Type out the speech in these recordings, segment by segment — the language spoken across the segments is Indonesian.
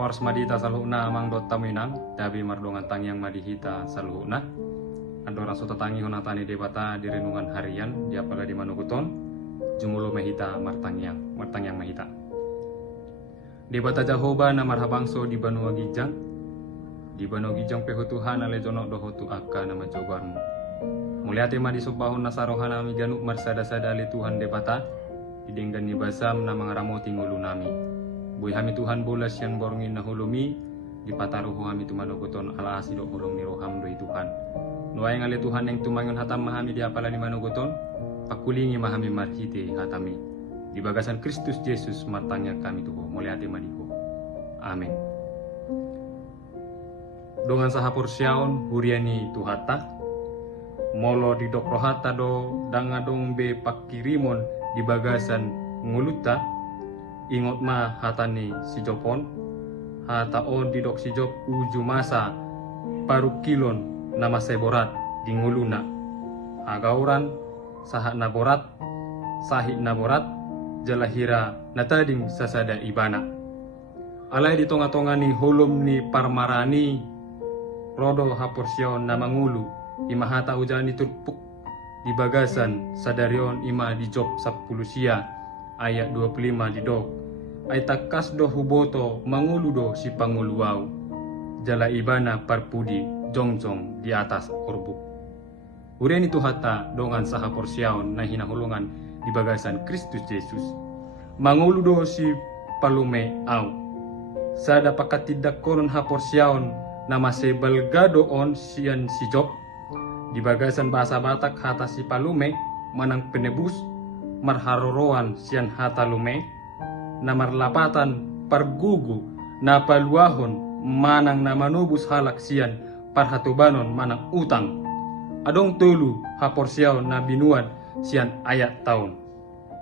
Hors madita saluhna amang dot taminang dabi mardongan tangyang madihita saluhna adora sota tangi honatani debata di renungan harian di apala di manuguton jumulo mehita martangyang mehita debata Jahoba na marhabangso di Banua Gijang pehutuhan ale jonok dohotu akka nama jobarmu muliate ma di subahon nasarohana mi ganuk marsada-sada ali Tuhan debata didenggan ni basam na mangaramoti ngulu nami buih hami Tuhan bolas yang borongin na hulumi di pataruhu hami tumanuguton ala asido hulung ni roham doi Tuhan nuayang ale Tuhan yang tumangun hatam mahami di apala di manuguton pakulingi mahami marhite hatami di bagasan Kristus Yesus matangnya kami tuho muliate madiho amin. Dongan sahapur syaon huriani tuhata molo di dok rohata do dangadong be pakirimon di bagasan nguluta ingot ma hatani si Jopon hataon di dok si Jop uju masa paru kilon nama seborat di nguluna agauran sahat naborat sahit naborat jalahira natading sasada ibana alay di tonga-tonga ni hulum ni parmarani rodo hapursion na mangulu imahata ujani turpuk di bagasan sadarion ima di Job 10 ayat 25 di dok ay takas do huboto mangulu do si panguluaw jala ibana parpudi jongjong di atas urbuk urian itu hata dongan saha porsiaon na hinahulungan di bagasan Kristus Yesus mangulu do si palume au sada pakatidak konon haporsiaon nama sebelgado on sian si Job di bagasan bahasa Batak hata si palume manang penebus marharoroan sian hata lume namar lapatan pargugu na paluahon manang na manubus halak sian parhatubanon manang utang adong tulu haporsiaw na binuan sian ayat tahun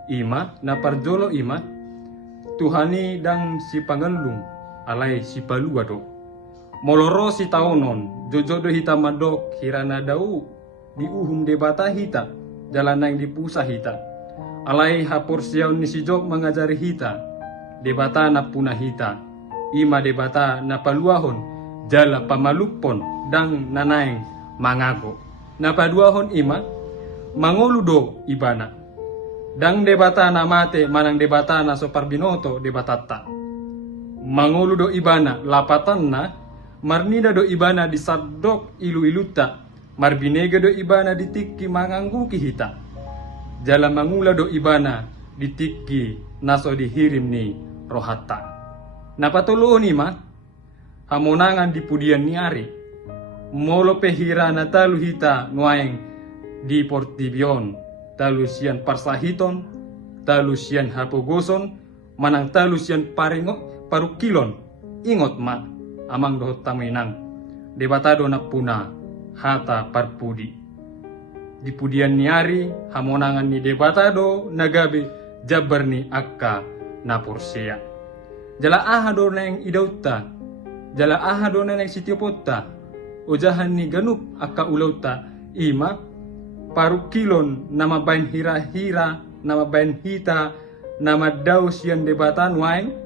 ima na parjolo ima tuhani dang si pangalung alay si paluado moloro si taonon jojodo hita madok hirana dau di uhum debata hita jalan yang dipusa hita alay haporsiaw ni si Job mengajari hita debata na punah hita ima debata na paluahon jala pamalupon dang nanaeng mangago na paduahon ima mangoludo ibana dang debata na mate manang debata na soparbinoto debatata mangoludo ibana lapatan na marnida do ibana di sadok ilu-iluta marbinega do ibana di tikki mangangguki hita jala mangula do ibana di tikki naso dihirim ni rohata napatuloon ima hamonangan di pudian ni ari molo pehira na talu hita nuaeng di portibion talu sian parsahiton talu sian hapogoson manang talu sian parukilon ingot ma amang dohot taminang debatado na puna hata parpudi di pudian ni ari hamonangan ni debatado nagabe jabar ni akka na porsia jala ahado na yang idauta jala ahado na yang sitiopota ujahan ni ganup akka ulauta ima parukilon nama bain hira-hira nama bain hita nama daus yang debatan wain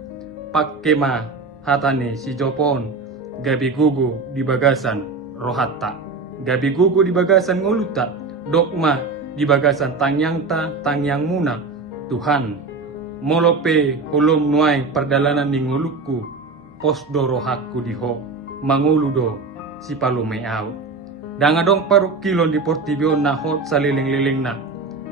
pakkema hatane si Jopon gabi gugu di bagasan rohatta gabi gugu di bagasan nguluta dokma di bagasan tangyang muna Tuhan molope hulum nuaing perdalanan ni ngulukku posdo rohakku diho manguludo si palume au dangadong parukilon di portibion na hot saliling-liling na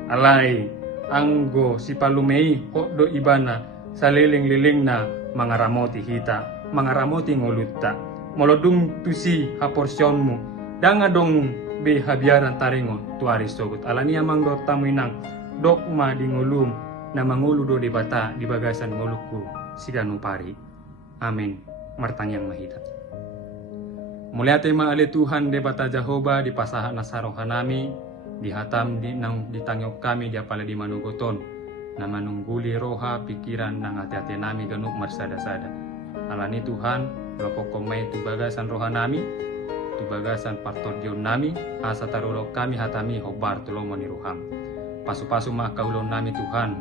alay anggo si palumei hot do ibana saliling-liling na mangaramoti hita mangaramoti ngulutta molodung tusi haporsionmu dangadong be habiaran taringon tuari sogut alani amang do tamuinang dokma di ngulum na manguludo debata di bagasan ngulukku siganu pari amin martangyang mahita muliate ma ale Tuhan debata Jahoba di pasaha nasarohanami di hatam di nang ditangyok kami di apala di manugoton na manungguli roha pikiran nang hati-hati nami ganuk marsada-sada alani Tuhan lopokomay tu bagasan rohanami tu bagasan partordion nami asa tarulok kami hatami hobar tulomo ni roham pasu-pasu makaulon nami Tuhan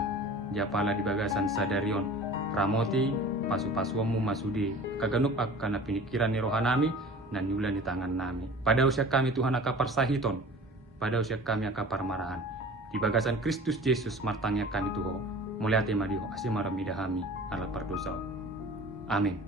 di apala di bagasan sadarion ramoti pasu-pasuamu masudi kaganup akan pinikiran ni rohanami nan nyulan di tangan nami. Pada usia kami Tuhan akapar sahiton, pada usia kami akapar marahan. Di bagasan Kristus Yesus martangnya kami Tuhan, mulia tema diho asimara midahami ala pardosa. Amin.